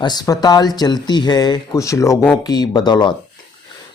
अस्पताल चलती है कुछ लोगों की बदौलत।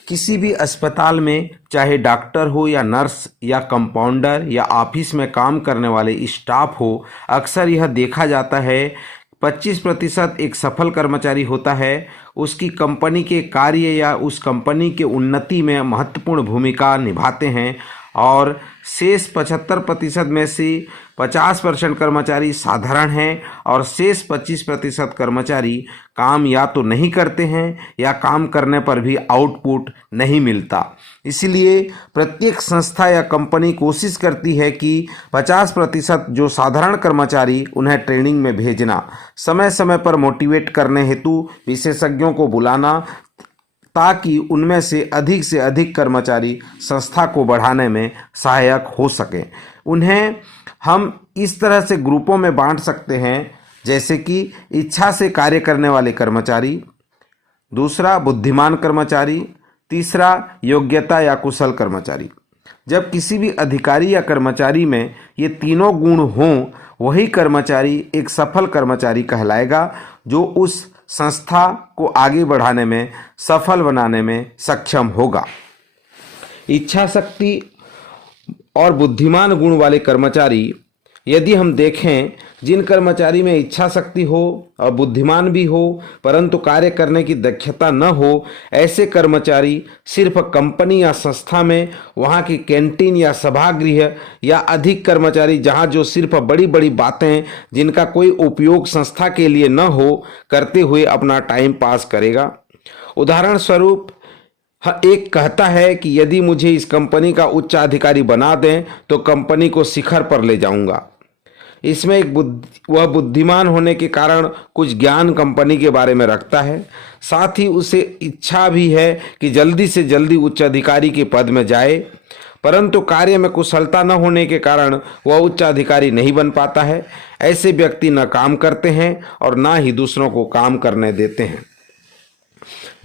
किसी भी अस्पताल में चाहे डॉक्टर हो या नर्स या कंपाउंडर या ऑफिस में काम करने वाले स्टाफ हो, अक्सर यह देखा जाता है 25% एक सफल कर्मचारी होता है। उसकी कंपनी के कार्य या उस कंपनी के उन्नति में महत्वपूर्ण भूमिका निभाते हैं और शेष 75% में से 50% कर्मचारी साधारण हैं और शेष 25% कर्मचारी काम या तो नहीं करते हैं या काम करने पर भी आउटपुट नहीं मिलता। इसलिए प्रत्येक संस्था या कंपनी कोशिश करती है कि 50% जो साधारण कर्मचारी उन्हें ट्रेनिंग में भेजना, समय समय पर मोटिवेट करने हेतु विशेषज्ञों को बुलाना, ताकि उनमें से अधिक कर्मचारी संस्था को बढ़ाने में सहायक हो सके। उन्हें हम इस तरह से ग्रुपों में बांट सकते हैं, जैसे कि इच्छा से कार्य करने वाले कर्मचारी, दूसरा बुद्धिमान कर्मचारी, तीसरा योग्यता या कुशल कर्मचारी। जब किसी भी अधिकारी या कर्मचारी में ये तीनों गुण हों, वही कर्मचारी एक सफल कर्मचारी कहलाएगा, जो उस संस्था को आगे बढ़ाने में, सफल बनाने में सक्षम होगा। इच्छा शक्ति और बुद्धिमान गुण वाले कर्मचारी, यदि हम देखें, जिन कर्मचारी में इच्छा शक्ति हो और बुद्धिमान भी हो परंतु कार्य करने की दक्षता न हो, ऐसे कर्मचारी सिर्फ कंपनी या संस्था में, वहाँ की कैंटीन या सभागृह या अधिक कर्मचारी जहाँ जो सिर्फ बड़ी बड़ी बातें जिनका कोई उपयोग संस्था के लिए न हो करते हुए अपना टाइम पास करेगा। उदाहरण स्वरूप, एक कहता है कि यदि मुझे इस कंपनी का उच्च अधिकारी बना दें तो कंपनी को शिखर पर ले जाऊंगा। इसमें वह बुद्धिमान होने के कारण कुछ ज्ञान कंपनी के बारे में रखता है, साथ ही उसे इच्छा भी है कि जल्दी से जल्दी उच्च अधिकारी के पद में जाए, परंतु कार्य में कुशलता न होने के कारण वह उच्च अधिकारी नहीं बन पाता है। ऐसे व्यक्ति न काम करते हैं और न ही दूसरों को काम करने देते हैं।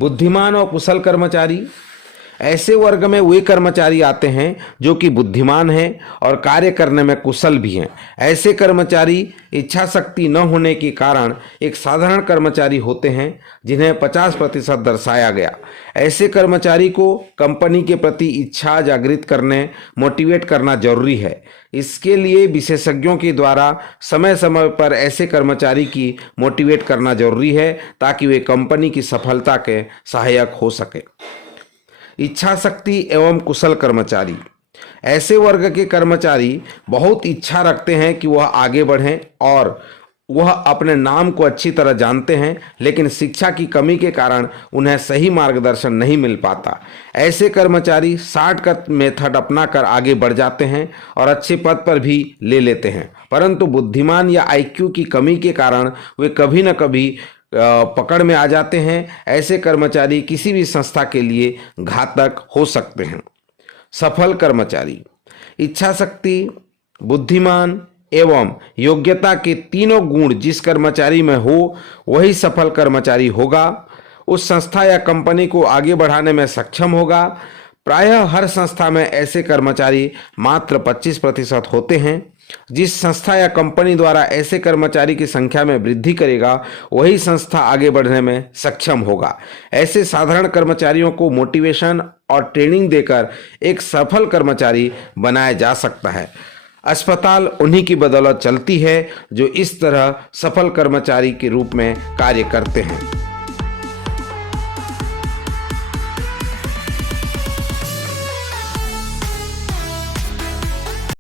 बुद्धिमान और कुशल कर्मचारी, ऐसे वर्ग में वे कर्मचारी आते हैं जो कि बुद्धिमान हैं और कार्य करने में कुशल भी हैं। ऐसे कर्मचारी इच्छा शक्ति न होने के कारण एक साधारण कर्मचारी होते हैं, जिन्हें 50% दर्शाया गया। ऐसे कर्मचारी को कंपनी के प्रति इच्छा जागृत करने, मोटिवेट करना जरूरी है। इसके लिए विशेषज्ञों के द्वारा समय समय पर ऐसे कर्मचारी की मोटिवेट करना जरूरी है, ताकि वे कंपनी की सफलता के सहायक हो सके। इच्छा शक्ति एवं कुशल कर्मचारी, ऐसे वर्ग के कर्मचारी बहुत इच्छा रखते हैं कि वह आगे बढ़ें और वह अपने नाम को अच्छी तरह जानते हैं, लेकिन शिक्षा की कमी के कारण उन्हें सही मार्गदर्शन नहीं मिल पाता। ऐसे कर्मचारी शॉर्टकट मेथड अपनाकर आगे बढ़ जाते हैं और अच्छे पद पर भी ले लेते हैं, परंतु बुद्धिमान या आईक्यू की कमी के कारण वे कभी न कभी पकड़ में आ जाते हैं। ऐसे कर्मचारी किसी भी संस्था के लिए घातक हो सकते हैं। सफल कर्मचारी, इच्छा शक्ति, बुद्धिमान एवं योग्यता के तीनों गुण जिस कर्मचारी में हो, वही सफल कर्मचारी होगा। उस संस्था या कंपनी को आगे बढ़ाने में सक्षम होगा। प्रायः हर संस्था में ऐसे कर्मचारी मात्र 25% होते हैं। जिस संस्था या कंपनी द्वारा ऐसे कर्मचारी की संख्या में वृद्धि करेगा, वही संस्था आगे बढ़ने में सक्षम होगा। ऐसे साधारण कर्मचारियों को मोटिवेशन और ट्रेनिंग देकर एक सफल कर्मचारी बनाया जा सकता है। अस्पताल उन्हीं की बदौलत चलती है जो इस तरह सफल कर्मचारी के रूप में कार्य करते हैं।